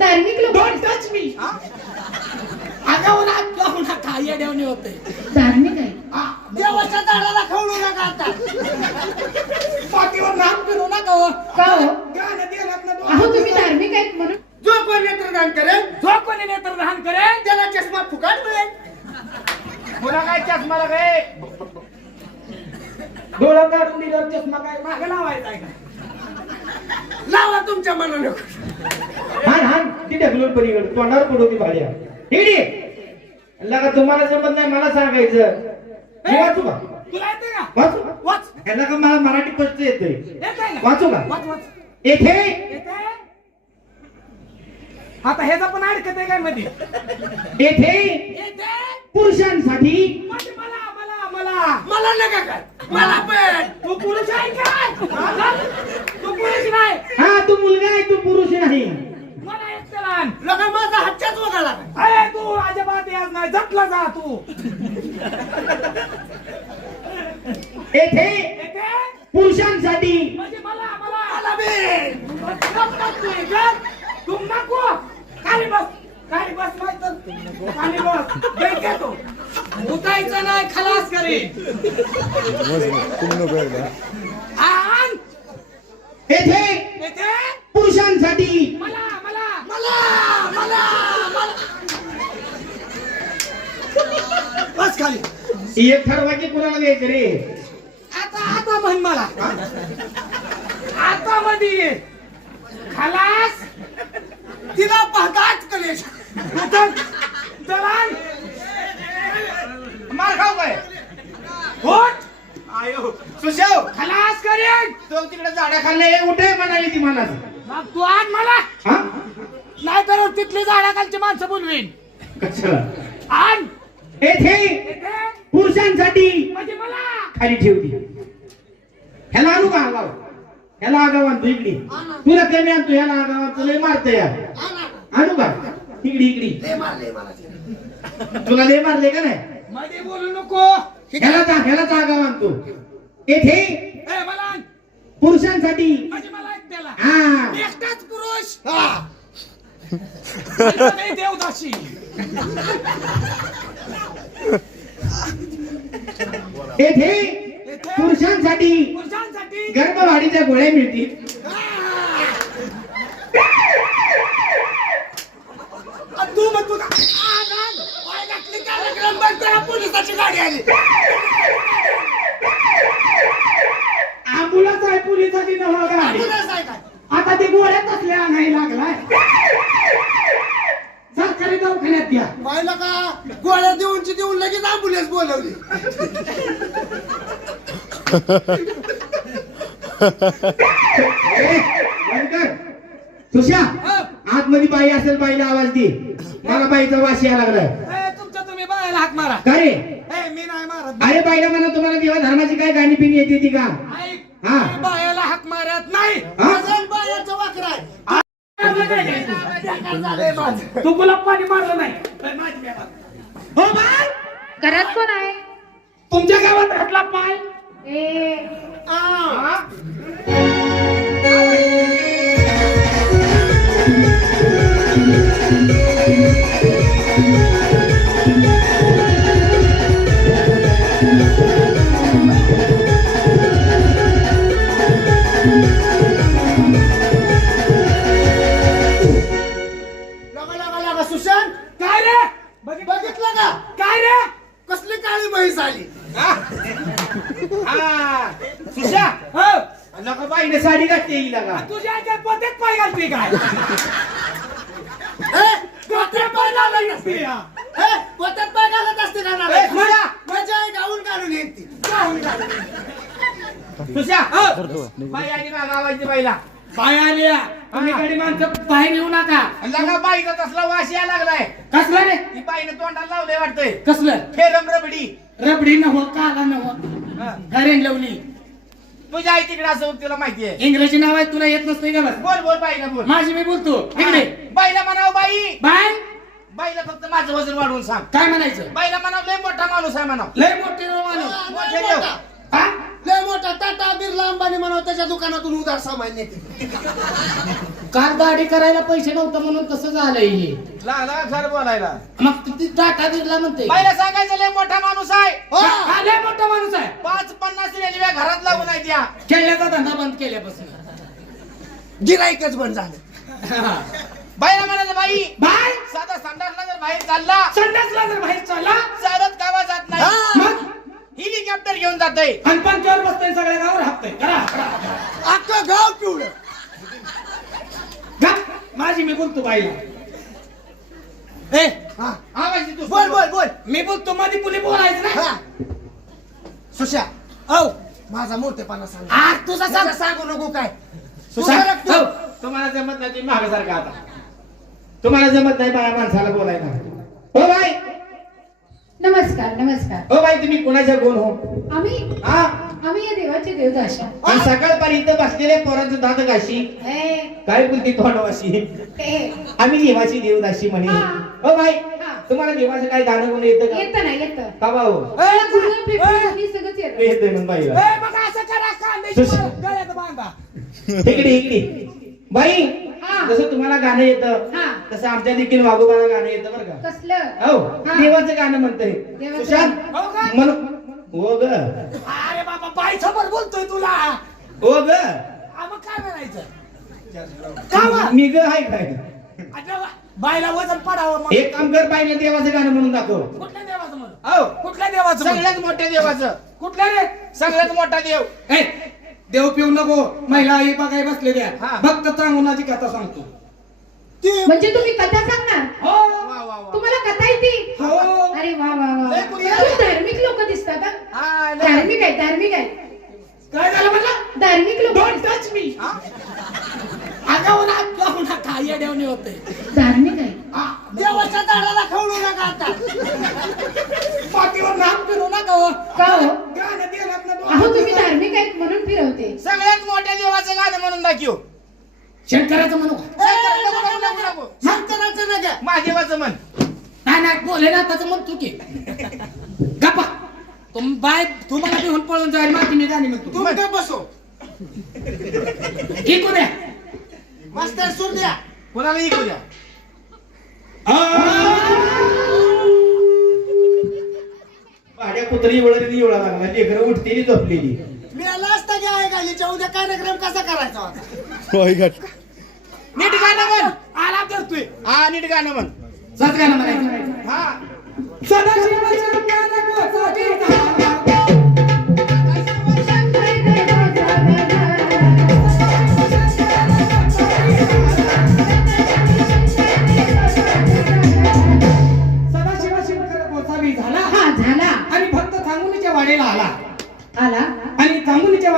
धार्मिक लोक don't touch me आगाऊ ना जाऊ नका येड्यावणी होते. धार्मिक आहे देवाच्या झाडाला खवळू नका आता. पाठीवर नाम फिरू नका हो. का हो? गाणं ना अहो तुम्ही धार्मिक आहेत म्हणून. जो कोण नेत्रदान करेल जो कोणी नेत्रदान करेल त्याला चष्मा फुकाट मिळेल. तुला काय चष्मा काय डोळं काढून दिल्यावर चष्मा काय मागे लावायचा आहे का? लावा तुमच्या मनाने. हान हान. ती ढकलून पलीकडे. तोंडावर पडवती भाड्या. इकडे लगा तुम्हाला जमत नाही मला सांगायचं. मी वाचू का? तुला येते का? वाचू वाच. ह्याला का मला मराठी स्पष्ट येते का? वाचू का? येथे आता ह्याचा पण अडकत आहे काय मध्ये? येथे पुरुषांसाठी मला मला मला. मला नका काय? मला पण. तू पुरुष आहे काय? हा? तू पुरुष नाही. हा तू मुलगा आहे तू पुरुष नाही. लहान. लगा माझा हातच्याच वगाला अरे तू अजिबात याच नाही. जटला जा तू. येथे येते पुरुषांसाठी म्हणजे मला मला. मला बी. तू नको खाली बस. खाली बस माहीत खाली बस. बैठ तू उठायचं नाही खलास करे आण येथे येते पुरुषांसाठी मला बस खाली. एक ठरवायची कुणाला द्यायचं रे? आता आता म्हण मला. आता मध्ये ये. खलास. तिला पाहताच कलेश. दलाल मार खाऊ काय? होट आयो सुशाव. खलास करेन. तो तिकडे झाडा खाल्ले उठे म्हणाली ती मला मग तू आण मला. हा? नाही तर तिथली झाडाखालची माणसं बोलवीन कशाला? आण. येथे पुरुषांसाठी म्हणजे मला. खाली ठेवली ह्याला आणू का ह्याला आगाव आणतो इकडे तुला कमी आणतो ह्याला आगाव आणतो लय मारतो या आणू का? इकडे इकडे. लय मारले मला तिने. तुला लय मारले का नाही? मध्ये बोलू नको. ह्याला ह्यालाच आगाव आणतो. येथे ए मला. पुरुषांसाठी म्हणजे मला एक त्याला हा एकटाच पुरुष हा. नाही देवदासी येथे पुरुषांसाठी पुरुषांसाठी गर्भवाढीच्या गोळ्या मिळतील. तू मग तुझा आ, राग. पाय घातले कार्यक्रम बंद करा पोलिसाची गाडी आली. आंबुलन्स आहे पोलिसाची नवा गाडी पोलीस आहे काय? आता ते गोळ्यात असल्या नाही लागलाय सरकारी दवाखान्यात द्या पाहिलं का गोळ्या देऊनची देऊन लगेच अँब्युलन्स बोलवली सुशा आतमध्ये बाई असेल बाईला आवाज दे. मला बाईचा वास यायला लागलाय. ए, तुमच्या तुम्ही बायाला हाक मारा. का रे? ए मी नाही मारत अरे बाईला म्हणा तुम्हाला देवा धर्माची काय गाणी पिणी येते ती का? हा. मी बायाला हाक मारत नाही. हा? माझं बायाचं वाकर आहे. तू गुलाब पाणी मारलं नाही. तर माझी बेटा. हो बाय घरात कोण आहे? तुमच्या गावात घातला पाय. ए हा? लगा काय ए, पोत्यात पाय घालायला नसते हा. ए, पोत्यात पाय घालत असते का ए, ना सुशा माझी आई गाऊन काढून येत. ती सुशा बाई आली ना गावाची बाईला. पाय आल्या तुम्ही गाडी माणसं बाहेर येऊ नका. लगा बाईचा तसला वास यायला लागलाय. कसलं रे? ती बाईने तोंडाला लावलंय वाटतंय. कसलं? फेरम रबडी. रबडी नव काला नव हरेन लवली. तुझ्या आई तिकडे असं तुला माहिती आहे. इंग्रजी नाव आहे तुला येत नसते का बोल बोल बाईला बोल. माझी मी बोलतो. इकडे. हा. बाईला म्हणाव बाई. बाय. बाईला फक्त माझं वजन वाढवून सांग. काय म्हणायचं? बाईला म्हणाव लय मोठा माणूस आहे म्हणाव. लय मोठे माणूस. मोठे देव. हा? लय मोठा टाटा बिर्ला अंबानी म्हणावं त्याच्या दुकानातून उधार सामान नेते. कार दाढी करायला पैसे नव्हतं म्हणून कसं झालंय हे? लागला घर बोलायला. मग ती टाटा बिर्ला म्हणते. पहिला सांगायचं लय मोठा माणूस आहे. हो. हा, लय मोठा माणूस आहे. पाच पन्नास रेल्वे घरात लावून आहे त्या. खेळण्याचा धंदा बंद केल्यापासून. गिराईकच बंद झालं. बाईला म्हणायचं बाई बाय साधा संडासला जर बाहेर चालला. संडासला जर बाहेर चालला चालत गावा जात नाही हा. मग हेलिकॉप्टर घेऊन जातय. आणि पंचावर बसतोय सगळ्या गावावर हापतोय करा, करा. अख्खं गाव पिवळं. माझी मी बोलतो बाईला. ए हा आवाज येतो. बोल बोल बोल. मी बोलतो मध्ये पुढे बोलायचं ना. हा. सुशा औ माझा मोठेपणा सांग. आज तुझा सांग. तुझं सांगू नको काय. हो, तुम्हाला जमत नाही तुम्ही मागासारखा आता. तुम्हाला जमत नाही बाया माणसाला बोलायला. हो बाई. नमस्कार नमस्कार. हो बाई तुम्ही कोणाच्या कोण हो? आम्ही हा? आम्ही या देवाचे देवदाशा आणि सकाळपारी इथं बसलेले पोरांचं दात घाशी ए, काय बोलती तोंडवाशी? ए, आम्ही देवाची देवदाशी म्हणे. हा. हो बाई. तुम्हाला देवाचं काय गाणं म्हणून येतं का? येतं ना येतं. का भाऊ हे? सगळंच येतं. बघा असं करा इकडे इकडे. बाई. जसं तुम्हाला गाणं येतं हा. तसं आमच्या देखील वाघोबाला गाणं येतं बरं का? कसलं? हो. देवाचं गाणं म्हणतंय देवाचं सुशांत हो का? हो ग. अरे बाबा बाई समोर बोलतोय तुला. हो ग. आ, मग काय म्हणायचं? का वा? मी ग हाय काय आता बाईला वजन पडावं मग. एक काम कर बाईला देवाचं गाणं म्हणून दाखव. कुठल्या देवाचं म्हणून? हो. कुठल्या देवाचं म्हणून? सगळ्यात मोठ्या देवाचं. कुठल्या रे? सगळ्यात मोठा देव. ए, देव पिऊ नको महिला आई बघाय बसले द्या. हा. भक्त चांगुनाची कथा सांगतो. ती म्हणजे तुम्ही कथा सांगणार? हो. वा वा वा तुम्हाला कथा येते हो. अरे वा वा वा. धार्मिक लोक दिसतात धार्मिक आहे धार्मिक आहे. काय झालं म्हणलं धार्मिक लोक डोंट टच मी आगाऊ ना आगाऊ ना काय येड्यावणी होते. धार्मिक आहे. देवाच्या झाडाला खवळू नका आता. पाठीवर नाम फिरू नका हो. का हो? गाणं देवात ना अहो तुम्ही धार्मिक आहेत म्हणून फिरवते सगळ्यात मोठ्या देवाचं गाणं म्हणून दाखव. शंकराचं म्हणू का? शंकराचं नका महादेवाचं म्हण. नाही नाही बोले ना त्याचं म्हणतो की. गप्पा. तुम बाय तुम्हाला घेऊन पळून जाईल माती मी गाणी म्हणतो. तू काय बसो ऐकू द्या मास्तर सूर द्या. कोणाला ऐकू द्या. भाड्या कुत्री वळली एवढा लागला. लेकरं उठतेली झोपलेली. गालीच्या उद्या कार्यक्रम कसा करायचा होता? नीट गाणं म्हण आला करतोय हा नीट गाणं म्हण. सच गाणं म्हणायचं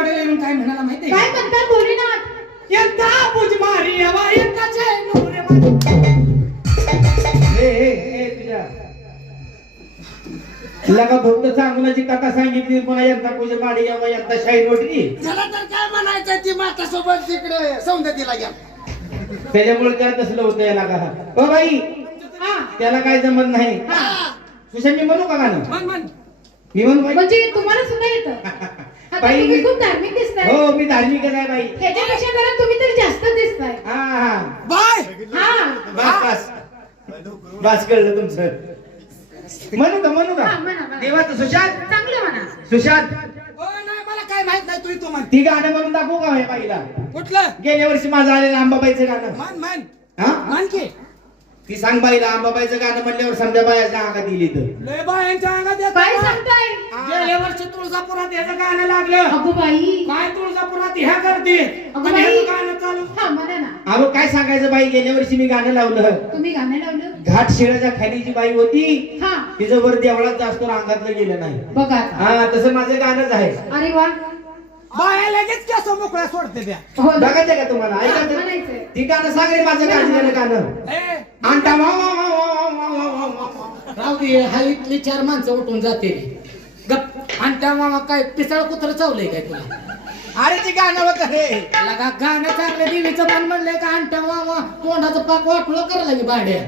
वाडेला येऊन काय म्हणाला माहितीये काय? म्हणतात भोलेनाथ? यंदा बुज मारी हवा यंदाचे नूर मारी. ए, ए, तुझ्या. चांगल्याची कथा सांगितली पण एकदा पूजा माडी यावा एकदा शाही नोटली त्याला तर काय म्हणायचं ती माता सोबत तिकडे? सौंदतीला घ्या. त्याच्यामुळे त्याला तसलं होतं याला का हो बाई हा. त्याला काय जमत नाही. हा. सुशांत मी म्हणू का गाणं? म्हण म्हण. मी म्हणू बाई. म्हणजे तुम्हाला सुद्धा येतं. आता बाई तुम्ही मी- खूप धार्मिक दिसताय. हो मी धार्मिकच आहे बाई. ह्याच्यापेक्षा जरा तुम्ही तर जास्त दिसताय. हा हा. बाय! हा. बस बस. बस कळलं तुमचं. म्हणू का म्हणू का? हा, म्हणा, म्हणा. देवाचं सुशांत चांगलं म्हणा. सुशांत ओ नाही मला काय माहीत नाही तू तू म्हण. ती गाणं म्हणून दाखवू का हे बाईला? कुठलं? गेल्या वर्षी माझं आलेलं आंबाबाईचं गाणं. म्हण म्हण. हा? म्हण की. ती सांग बाईला आंबाबाईचं गाणं म्हणल्यावर समजा बायाच्या अंगात दिली तर लय बायांच्या अंगात येतं. काय सांगताय. गेल्या वर्षी तुळजापुरात याचं गाणं लागलं. अगो बाई काय तुळजापुरात ह्या करते अगं आणि बाई. ह्याचं गाणं चालू. हा म्हणा ना. अहो काय सांगायचं बाई गेल्या वर्षी मी गाणं लावलं. तुम्ही गाणं लावलं? घाट शिळाच्या खाली जी बाई होती हा. तिचं वर देवळात जास्त अंगातलं गेलं नाही. बघा आता. हा तसं माझं गाणंच आहे. अरे वा. बाया लगेच केस मोकळ्या सोडते त्या. हो बघायचं का तुम्हाला? ऐकायचं? ती गाणं सांग रे माझं का गाणं आणता राहू दे हा इथली चार माणसं उठून जाते गप. आणता मामा काय पिसळ कुत्र चावलंय काय तुला? अरे ते गाणं होतं रे. गाणं चांगलं देवीचं मन म्हणलंय का आणता मामा तोंडाचं पाक वाटलं करायला की भाड्या.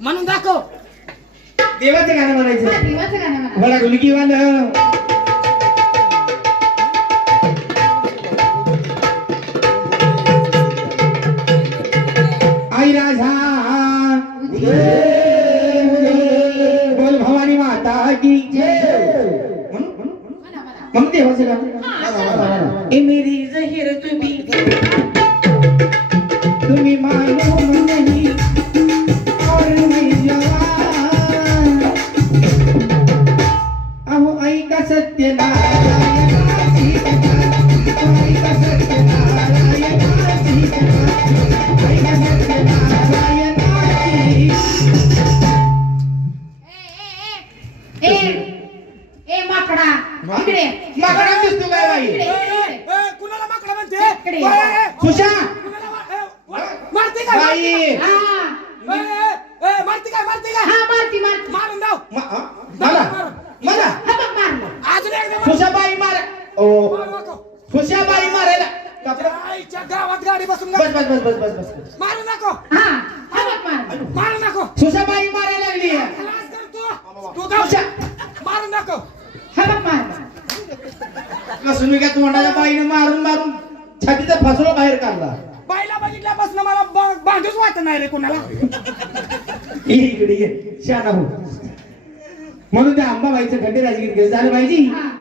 म्हणून दाखव. देवाचं गाणं म्हणायचं. देवाचं गाणं म्हणा गुलगीवालं ए, सुशा. मारते बाई. हा. मारते हा मारती मारून हा? मला मला हा बघ मारलं अजून एकदा मार. सुशाबाई मार. ओ. मारू नको. सुशाबाई मारायला आईच्या गावात गाडी बसून बस बस बस बस बस बस मारू नको. हा. हा बघ मारू नको. सुशाबाई मारायला लागली. तू. तू सुशा. मारू नको. हा बघ लसूण का तोंडाच्या बाईने मारून मारून? छातीचा फसवा बाहेर काढला. बाईला बघितल्यापासून मला ब- बांधूच वाटत नाही रे कुणाला. ये इकडे ये हो. म्हणून त्या अंबाबाईचं खंडे राजगीर झालं पाहिजे.